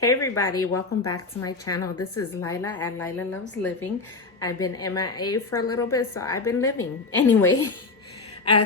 Hey everybody, welcome back to my channel. This is Lila at Lila Loves Living. I've been MIA for a little bit, so I've been living. Anyway,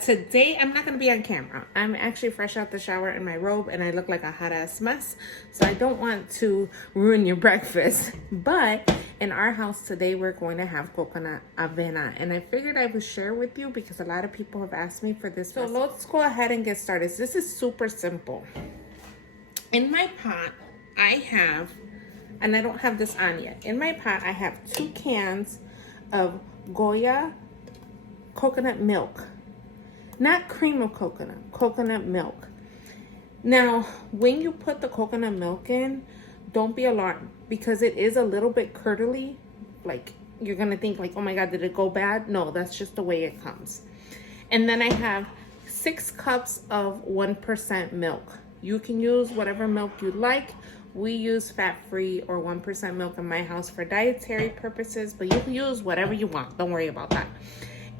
today I'm not going to be on camera. I'm actually fresh out the shower in my robe and I look like a hot ass mess. So I don't want to ruin your breakfast. But in our house today, we're going to have coconut avena. And I figured I would share with you because a lot of people have asked me for this. So let's go ahead and get started. This is super simple. In my pot, I have, and I don't have this on yet. In my pot, I have 2 cans of Goya coconut milk. Not cream of coconut milk. Now, when you put the coconut milk in, don't be alarmed because it is a little bit curdly. Like, you're going to think like, oh my God, did it go bad? No, that's just the way it comes. And then I have 6 cups of 1% milk. You can use whatever milk you like. We use fat-free or 1% milk in my house for dietary purposes, but you can use whatever you want. Don't worry about that.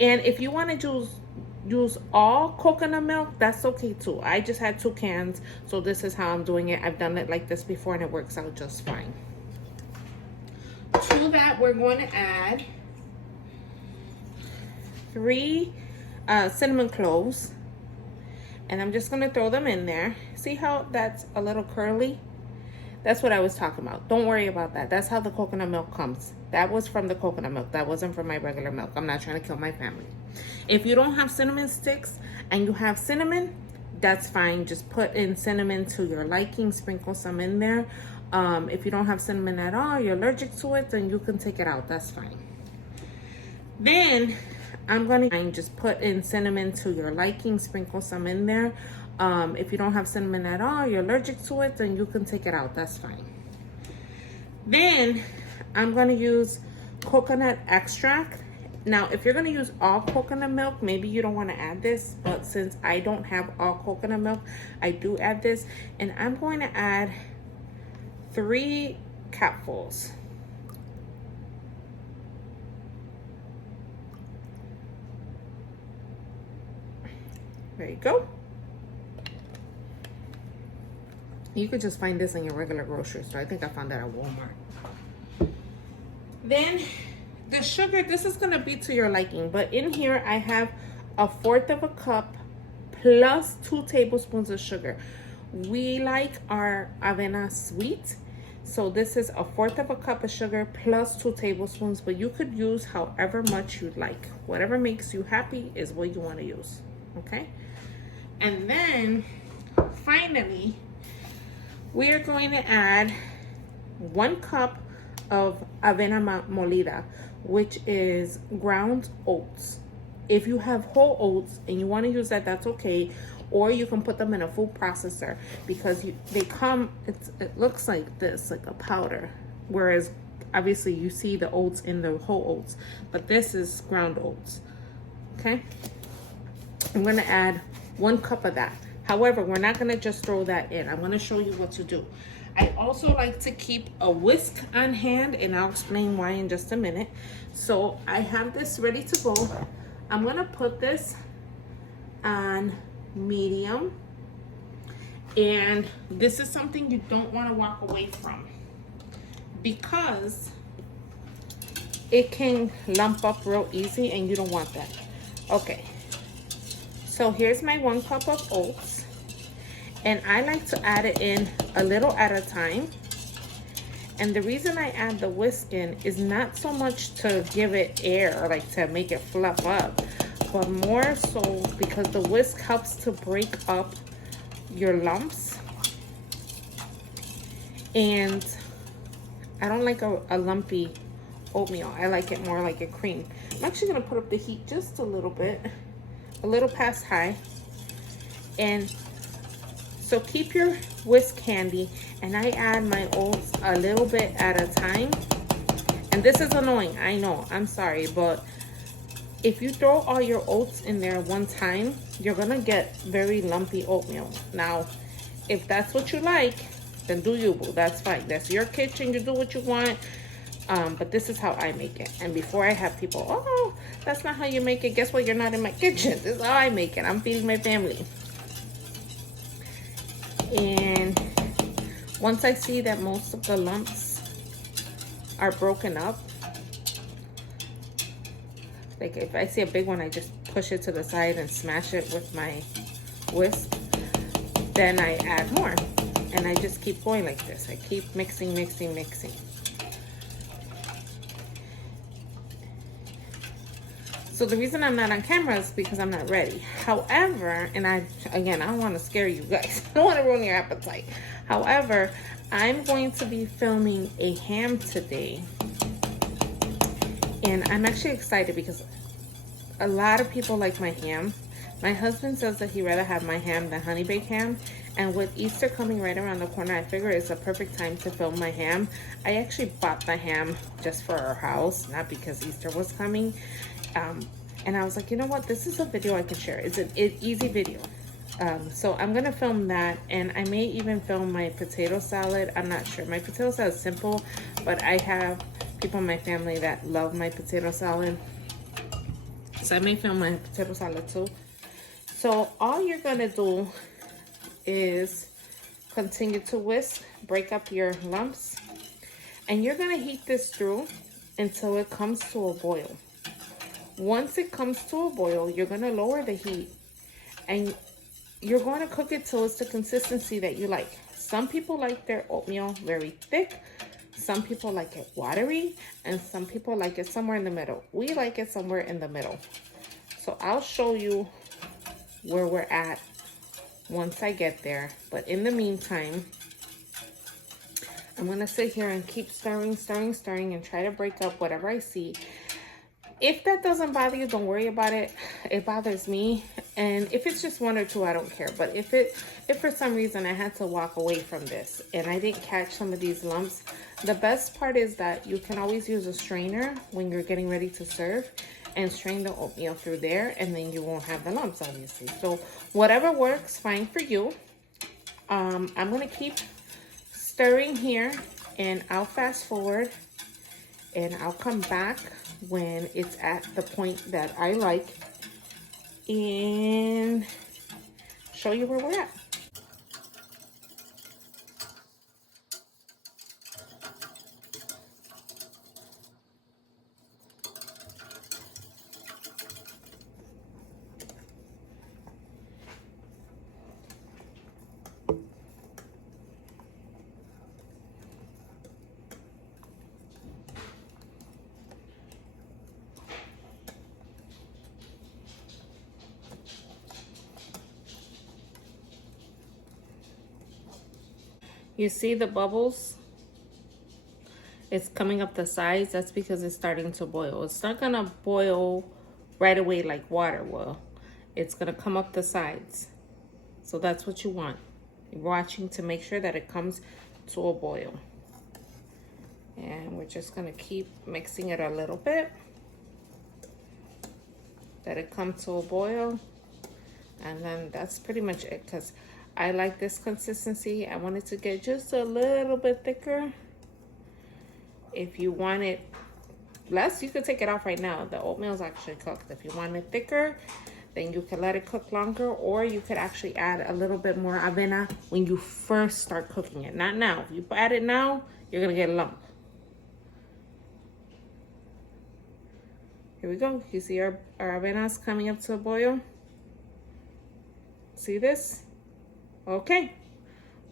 And if you want to use all coconut milk, that's okay too. I just had 2 cans, so this is how I'm doing it. I've done it like this before and it works out just fine. To that, we're going to add 3 cinnamon cloves. And I'm just going to throw them in there. See how that's a little curly? That's what I was talking about. Don't worry about that. That's how the coconut milk comes. That was from the coconut milk. That wasn't from my regular milk. I'm not trying to kill my family. If you don't have cinnamon sticks and you have cinnamon, that's fine. Just put in cinnamon to your liking. Sprinkle some in there. If you don't have cinnamon at all, you're allergic to it, then you can take it out. That's fine. Then I'm going to just put in cinnamon to your liking. Sprinkle some in there. If you don't have cinnamon at all, you're allergic to it, then you can take it out. That's fine. Then I'm going to use coconut extract. Now, if you're going to use all coconut milk, maybe you don't want to add this. But since I don't have all coconut milk, I do add this. And I'm going to add 3 cupfuls. There you go. You could just find this in your regular grocery store. I think I found that at Walmart. Then the sugar, this is going to be to your liking. But in here, I have 1/4 cup plus 2 tablespoons of sugar. We like our avena sweet. So this is 1/4 cup of sugar plus 2 tablespoons. But you could use however much you like. Whatever makes you happy is what you want to use. Okay? And then finally, we are going to add 1 cup of avena molida, which is ground oats. If you have whole oats and you want to use that, that's okay. Or you can put them in a food processor because they come, it looks like this, like a powder. Whereas obviously you see the oats in the whole oats, but this is ground oats. Okay? I'm going to add 1 cup of that. However, we're not going to just throw that in. I'm going to show you what to do. I also like to keep a whisk on hand, and I'll explain why in just a minute. So I have this ready to go. I'm going to put this on medium. And this is something you don't want to walk away from because it can lump up real easy and you don't want that. Okay. So here's my 1 cup of oats. And I like to add it in a little at a time. And the reason I add the whisk in is not so much to give it air, or like to make it fluff up, but more so because the whisk helps to break up your lumps. And I don't like a lumpy oatmeal. I like it more like a cream. I'm actually going to put up the heat just a little bit. A little past high. And so keep your whisk handy, and I add my oats a little bit at a time. And this is annoying, I know, I'm sorry, but if you throw all your oats in there one time, you're gonna get very lumpy oatmeal. Now, if that's what you like, then do you, boo. That's fine. That's your kitchen, you do what you want. But this is how I make it. And before I have people, oh, that's not how you make it. Guess what? You're not in my kitchen. This is how I make it. I'm feeding my family. And Once I see that most of the lumps are broken up, like if I see a big one, I just push it to the side and smash it with my whisk. Then I add more, and I just keep going like this. I keep mixing, mixing, mixing. So the reason I'm not on camera is because I'm not ready. However, and again, I don't want to scare you guys. I don't want to ruin your appetite. However, I'm going to be filming a ham today. And I'm actually excited because a lot of people like my ham. My husband says that he'd rather have my ham than honey baked ham. And with Easter coming right around the corner, I figure it's a perfect time to film my ham. I actually bought the ham just for our house, not because Easter was coming. And I was like, you know what? This is a video I can share. It's an easy video. So I'm going to film that. And I may even film my potato salad. I'm not sure. My potato salad is simple, but I have people in my family that love my potato salad. So I may film my potato salad too. So all you're going to do is continue to whisk, break up your lumps. And you're going to heat this through until it comes to a boil. Once it comes to a boil, you're going to lower the heat and you're going to cook it till it's the consistency that you like. Some people like their oatmeal very thick. Some people like it watery, and some people like it somewhere in the middle. We like it somewhere in the middle. So I'll show you where we're at once I get there. But in the meantime, I'm going to sit here and keep stirring, stirring, stirring, and try to break up whatever I see. If that doesn't bother you, don't worry about it. It bothers me. And if it's just one or two, I don't care. But if for some reason I had to walk away from this and I didn't catch some of these lumps, the best part is that you can always use a strainer when you're getting ready to serve and strain the oatmeal through there, and then you won't have the lumps, obviously. So whatever works, fine for you. I'm going to keep stirring here, and I'll fast forward and I'll come back when it's at the point that I like and show you where we're at. You see the bubbles? It's coming up the sides. That's because it's starting to boil. It's not gonna boil right away like water will. It's gonna come up the sides. So that's what you want. You're watching to make sure that it comes to a boil. And we're just gonna keep mixing it a little bit. Let it come to a boil. And then that's pretty much it, because I like this consistency. I want it to get just a little bit thicker. If you want it less, you could take it off right now. The oatmeal is actually cooked. If you want it thicker, then you can let it cook longer, or you could actually add a little bit more avena when you first start cooking it. Not now. If you add it now, you're gonna get a lump. Here we go. You see our avena's coming up to a boil? See this? Okay,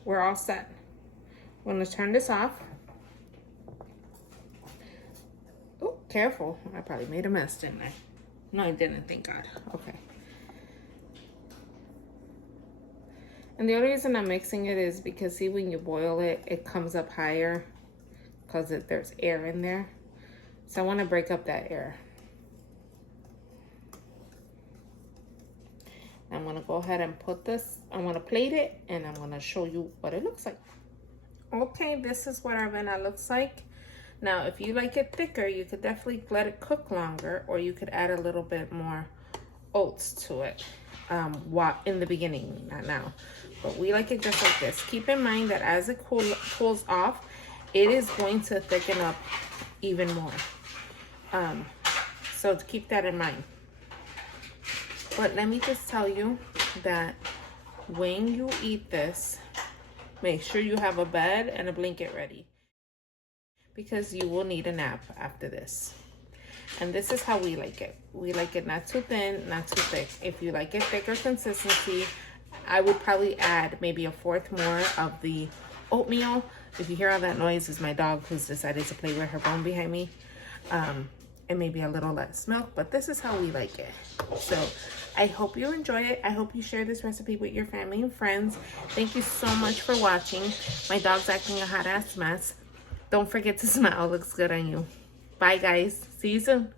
we're all set. I'm gonna turn this off. Oh, careful. I probably made a mess, didn't I? No, I didn't, thank God. Okay. And the only reason I'm mixing it is because, see, when you boil it, it comes up higher because there's air in there. So I want to break up that air. I'm going to go ahead and put this, I'm going to plate it, and I'm going to show you what it looks like. Okay, this is what our avena looks like. Now, if you like it thicker, you could definitely let it cook longer, or you could add a little bit more oats to it in the beginning, not now. But we like it just like this. Keep in mind that as it cools off, it is going to thicken up even more. So to keep that in mind. But let me just tell you that when you eat this, make sure you have a bed and a blanket ready, because you will need a nap after this. And this is how we like it. We like it not too thin, not too thick. If you like it thicker consistency, I would probably add maybe a fourth more of the oatmeal. If you hear all that noise, it's my dog who's decided to play with her bone behind me. And maybe a little less milk, but this is how we like it. So I hope you enjoy it. I hope you share this recipe with your family and friends. Thank you so much for watching. My dog's acting a hot ass mess. Don't forget to smile. It looks good on you. Bye guys. See you soon.